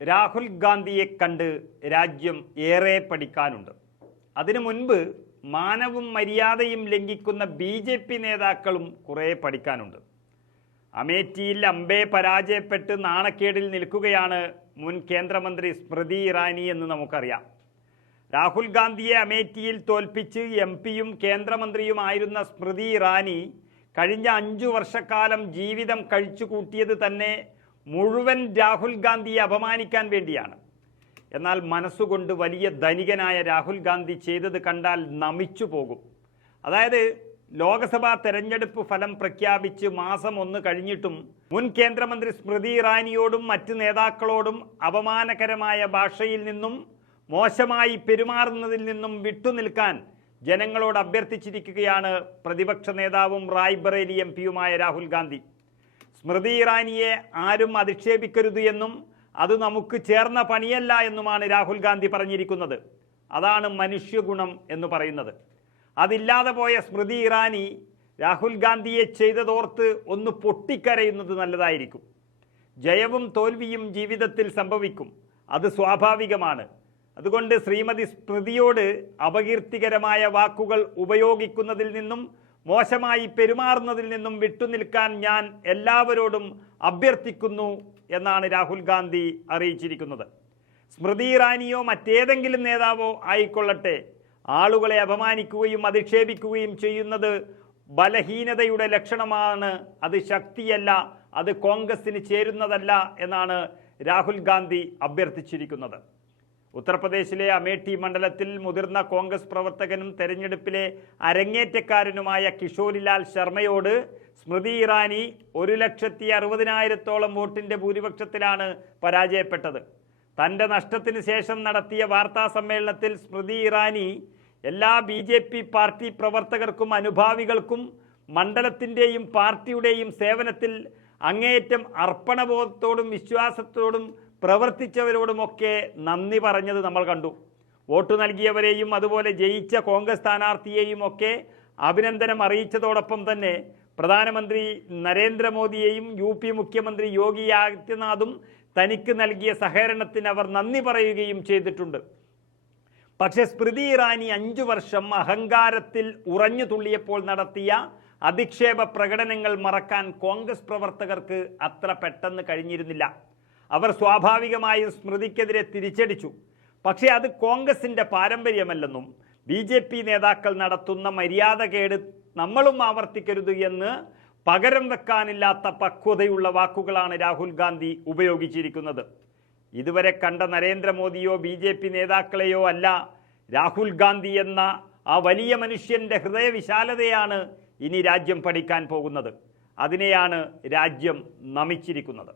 രാഹുൽ ഗാന്ധിയെ കണ്ട് രാജ്യം ഏറെ പഠിക്കാനുണ്ട്. അതിനു മുൻപ് മാനവും മര്യാദയും ലംഘിക്കുന്ന BJP നേതാക്കളും കുറേ പഠിക്കാനുണ്ട്. അമേഠിയിൽ അമ്പേ പരാജയപ്പെട്ട് നാണക്കേടിൽ നിൽക്കുകയാണ് മുൻ കേന്ദ്രമന്ത്രി സ്മൃതി ഇറാനി എന്ന് നമുക്കറിയാം. രാഹുൽ ഗാന്ധിയെ അമേഠിയിൽ തോൽപ്പിച്ച് MP-യും കേന്ദ്രമന്ത്രിയുമായിരുന്ന സ്മൃതി ഇറാനി കഴിഞ്ഞ 5 വർഷക്കാലം ജീവിതം കഴിച്ചു കൂട്ടിയത് തന്നെ മുഴുവൻ രാഹുൽ ഗാന്ധിയെ അപമാനിക്കാൻ വേണ്ടിയാണ്. എന്നാൽ മനസ്സുകൊണ്ട് വലിയ ധനികനായ രാഹുൽ ഗാന്ധി ചെയ്തത് കണ്ടാൽ നമിച്ചു പോകും. അതായത് ലോക്സഭാ തെരഞ്ഞെടുപ്പ് ഫലം പ്രഖ്യാപിച്ച് മാസം 1 കഴിഞ്ഞിട്ടും മുൻ കേന്ദ്രമന്ത്രി സ്മൃതി ഇറാനിയോടും മറ്റ് നേതാക്കളോടും അപമാനകരമായ ഭാഷയിൽ നിന്നും മോശമായി പെരുമാറുന്നതിൽ നിന്നും വിട്ടുനിൽക്കാൻ ജനങ്ങളോട് അഭ്യർത്ഥിച്ചിരിക്കുകയാണ് പ്രതിപക്ഷ നേതാവും റായ്ബറേലി MP-യുമായ രാഹുൽ ഗാന്ധി. സ്മൃതി ഇറാനിയെ ആരും അധിക്ഷേപിക്കരുത് എന്നും അത് നമുക്ക് ചേർന്ന പണിയല്ല എന്നുമാണ് രാഹുൽ ഗാന്ധി പറഞ്ഞിരിക്കുന്നത്. അതാണ് മനുഷ്യഗുണം എന്ന് പറയുന്നത്. അതില്ലാതെ പോയ സ്മൃതി ഇറാനി രാഹുൽ ഗാന്ധിയെ ചെയ്തതോർത്ത് ഒന്ന് പൊട്ടിക്കരയുന്നത് നല്ലതായിരിക്കും. ജയവും തോൽവിയും ജീവിതത്തിൽ സംഭവിക്കും, അത് സ്വാഭാവികമാണ്. അതുകൊണ്ട് ശ്രീമതി സ്മൃതിയോട് അപകീർത്തികരമായ വാക്കുകൾ ഉപയോഗിക്കുന്നതിൽ നിന്നും മോശമായി പെരുമാറുന്നതിൽ നിന്നും വിട്ടുനിൽക്കാൻ ഞാൻ എല്ലാവരോടും അഭ്യർത്ഥിക്കുന്നു എന്നാണ് രാഹുൽ ഗാന്ധി അറിയിച്ചിരിക്കുന്നത്. സ്മൃതി ഇറാനിയോ മറ്റേതെങ്കിലും നേതാവോ ആയിക്കൊള്ളട്ടെ, ആളുകളെ അപമാനിക്കുകയും അധിക്ഷേപിക്കുകയും ചെയ്യുന്നത് ബലഹീനതയുടെ ലക്ഷണമാണ്, അത് ശക്തിയല്ല, അത് കോൺഗ്രസിന് ചേരുന്നതല്ല എന്നാണ് രാഹുൽ ഗാന്ധി അഭ്യർത്ഥിച്ചിരിക്കുന്നത്. ഉത്തർപ്രദേശിലെ അമേഠി മണ്ഡലത്തിൽ മുതിർന്ന കോൺഗ്രസ് പ്രവർത്തകനും തെരഞ്ഞെടുപ്പിലെ അരങ്ങേറ്റക്കാരനുമായ കിഷോരിലാൽ ശർമ്മയോട് സ്മൃതി ഇറാനി 1,60,000-ഓളം വോട്ടിൻ്റെ ഭൂരിപക്ഷത്തിലാണ് പരാജയപ്പെട്ടത്. തൻ്റെ നഷ്ടത്തിന് ശേഷം നടത്തിയ വാർത്താ സമ്മേളനത്തിൽ സ്മൃതി ഇറാനി എല്ലാ BJP പാർട്ടി പ്രവർത്തകർക്കും അനുഭാവികൾക്കും മണ്ഡലത്തിൻ്റെയും പാർട്ടിയുടെയും സേവനത്തിൽ അങ്ങേയറ്റം അർപ്പണബോധത്തോടും വിശ്വാസത്തോടും പ്രവർത്തിച്ചവരോടുമൊക്കെ നന്ദി പറഞ്ഞത് നമ്മൾ കണ്ടു. വോട്ട് നൽകിയവരെയും അതുപോലെ ജയിച്ച കോൺഗ്രസ് സ്ഥാനാർത്ഥിയെയും ഒക്കെ അഭിനന്ദനം അറിയിച്ചതോടൊപ്പം തന്നെ പ്രധാനമന്ത്രി നരേന്ദ്രമോദിയെയും UP മുഖ്യമന്ത്രി യോഗി ആദിത്യനാഥും തനിക്ക് നൽകിയ സഹകരണത്തിന് അവർ നന്ദി പറയുകയും ചെയ്തിട്ടുണ്ട്. പക്ഷേ സ്മൃതി ഇറാനി 5 വർഷം അഹങ്കാരത്തിൽ ഉറഞ്ഞു തുള്ളിയപ്പോൾ നടത്തിയ അധിക്ഷേപ പ്രകടനങ്ങൾ മറക്കാൻ കോൺഗ്രസ് പ്രവർത്തകർക്ക് അത്ര പെട്ടെന്ന് കഴിഞ്ഞിരുന്നില്ല. അവർ സ്വാഭാവികമായും സ്മൃതിക്കെതിരെ തിരിച്ചടിച്ചു. പക്ഷേ അത് കോൺഗ്രസിൻ്റെ പാരമ്പര്യമല്ലെന്നും BJP നേതാക്കൾ നടത്തുന്ന മര്യാദകേട് നമ്മളും ആവർത്തിക്കരുത് എന്ന് പകരം വെക്കാനില്ലാത്ത പക്വതയുള്ള വാക്കുകളാണ് രാഹുൽ ഗാന്ധി ഉപയോഗിച്ചിരിക്കുന്നത്. ഇതുവരെ കണ്ട നരേന്ദ്രമോദിയോ BJP നേതാക്കളെയോ അല്ല, രാഹുൽ ഗാന്ധി എന്ന ആ വലിയ മനുഷ്യൻ്റെ ഹൃദയവിശാലതയാണ് ഇനി രാജ്യം പഠിക്കാൻ പോകുന്നത്. അതിനെയാണ് രാജ്യം നമിച്ചിരിക്കുന്നത്.